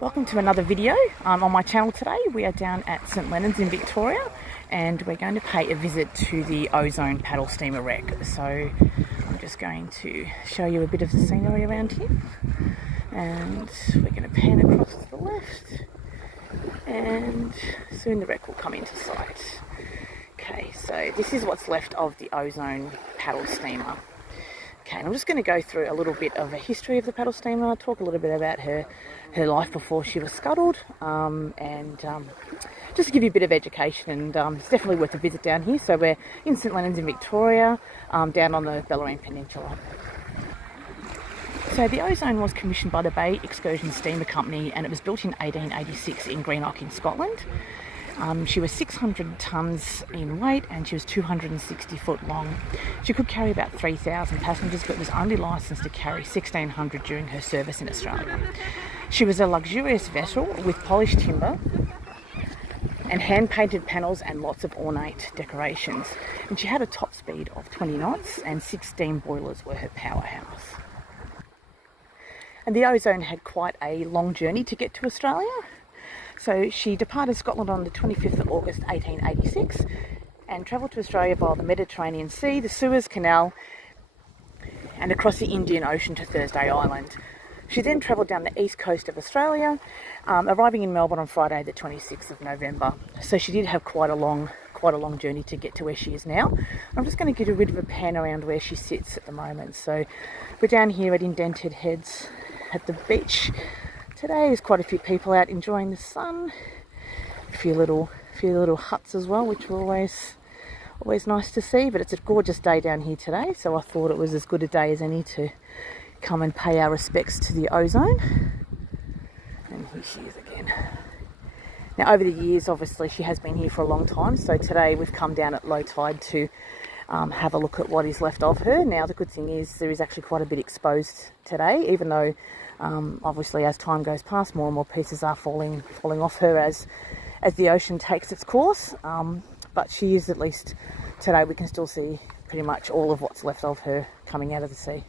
Welcome to another video on my channel today. We are down at St Leonard's in Victoria and we're going to pay a visit to the Ozone Paddlesteamer wreck. So I'm just going to show you a bit of the scenery around here, and we're going to pan across to the left and soon the wreck will come into sight. Okay, so this is what's left of the Ozone Paddlesteamer. Okay, and I'm just going to go through a little bit of a history of the paddle steamer, talk a little bit about her life before she was scuttled, and just to give you a bit of education. And it's definitely worth a visit down here. So we're in St Leonard's in Victoria, down on the Bellarine Peninsula. So the Ozone was commissioned by the Bay Excursion Steamer Company, and it was built in 1886 in Greenock in Scotland. She was 600 tonnes in weight and she was 260 foot long. She could carry about 3,000 passengers, but was only licensed to carry 1,600 during her service in Australia. She was a luxurious vessel with polished timber and hand-painted panels and lots of ornate decorations. And she had a top speed of 20 knots and 6 steam boilers were her powerhouse. And the Ozone had quite a long journey to get to Australia. So she departed Scotland on the 25th of August 1886 and travelled to Australia via the Mediterranean Sea, the Suez Canal and across the Indian Ocean to Thursday Island. She then travelled down the east coast of Australia, arriving in Melbourne on Friday the 26th of November. So she did have quite a long journey to get to where she is now. I'm just going to give you a bit of a pan around where she sits at the moment. So we're down here at Indented Heads at the beach. Today there's quite a few people out enjoying the sun, a few little huts as well, which are always nice to see. But it's a gorgeous day down here today, so I thought it was as good a day as any to come and pay our respects to the Ozone. And here she is again. Now over the years, obviously she has been here for a long time, so today we've come down at low tide to have a look at what is left of her. Now the good thing is there is actually quite a bit exposed today, even though obviously as time goes past more and more pieces are falling off her as the ocean takes its course, but she is, at least today, we can still see pretty much all of what's left of her coming out of the sea.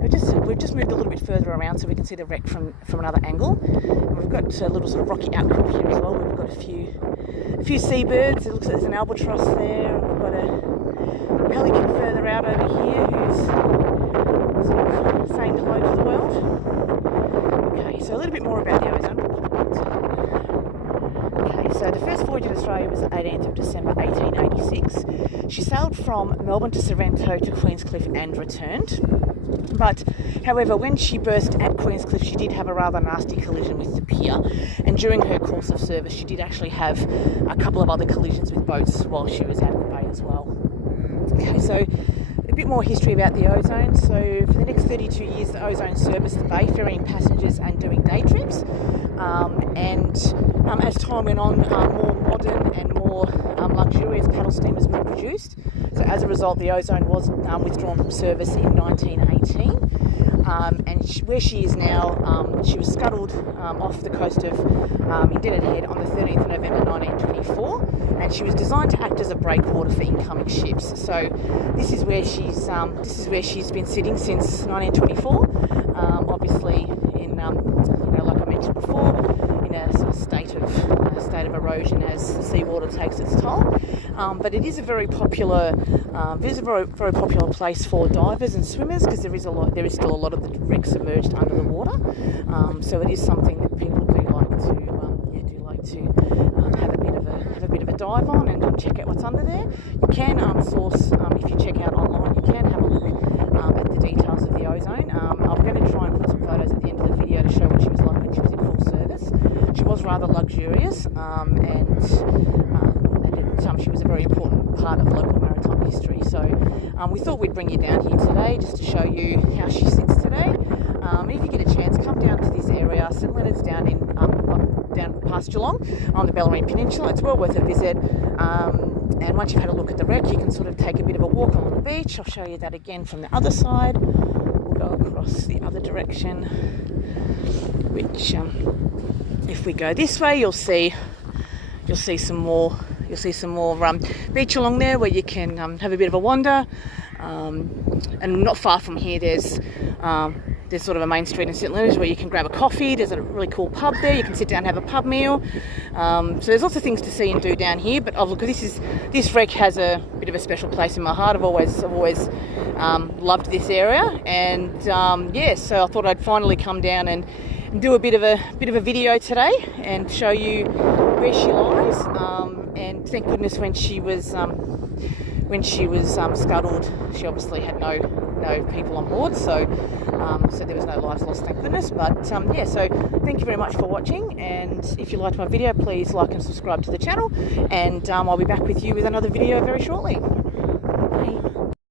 We've just moved a little bit further around so we can see the wreck from another angle. And we've got a little sort of rocky outcrop here as well. We've got a few seabirds. It looks like there's an albatross there. We've got a pelican further out over here who's sort of saying hello to the world. Okay, so a little bit more about the Ozone. Okay, so the first voyage in Australia was the 18th of December 1886. She sailed from Melbourne to Sorrento to Queenscliff and returned. But, however, when she burst at Queenscliff, she did have a rather nasty collision with the pier. And during her course of service, she did actually have a couple of other collisions with boats while she was out of the bay as well. Okay, so a bit more history about the Ozone. So for the next 32 years, the Ozone serviced the bay, ferrying passengers and doing day trips. As time went on, more modern and more luxurious paddle steamers were produced. So as a result, the Ozone was withdrawn from service in 1918. Where she is now, she was scuttled off the coast of Indented Head on the 13th of November 1924, and she was designed to act as a breakwater for incoming ships. So this is where she's been sitting since 1924. Obviously, like I mentioned before, in a sort of state of erosion as the seawater takes its toll. But it is a very popular, very popular place for divers and swimmers, because there is still a lot of the wreck submerged under the water. So it is something that people do like to have a bit of a dive on and check out what's under there. You can source, if you check out online, you can have a look at the details of the Ozone. I'm going to try and put some photos at the end of the video to show what she was like when she was in full service. She was rather luxurious, and she was a very important part of local maritime history. So we thought we'd bring you down here today just to show you how she sits today. If you get a chance, come down to this area. St Leonard's down past Geelong on the Bellarine Peninsula. It's well worth a visit. And once you've had a look at the wreck, you can sort of take a bit of a walk along the beach. I'll show you that again from the other side. We'll go across the other direction, which if we go this way, you'll see some more beach along there where you can have a bit of a wander. And not far from here, there's There's sort of a main street in St Leonard's where you can grab a coffee. There's a really cool pub there. You can sit down and have a pub meal. So there's lots of things to see and do down here. But look, this wreck has a bit of a special place in my heart. I've always loved this area, and so I thought I'd finally come down and do a bit of a video today and show you where she lies. And thank goodness when she was scuttled, she obviously had no people on board, so there was no lives lost, thank goodness. But so thank you very much for watching, and if you liked my video, please like and subscribe to the channel, and I'll be back with you with another video very shortly.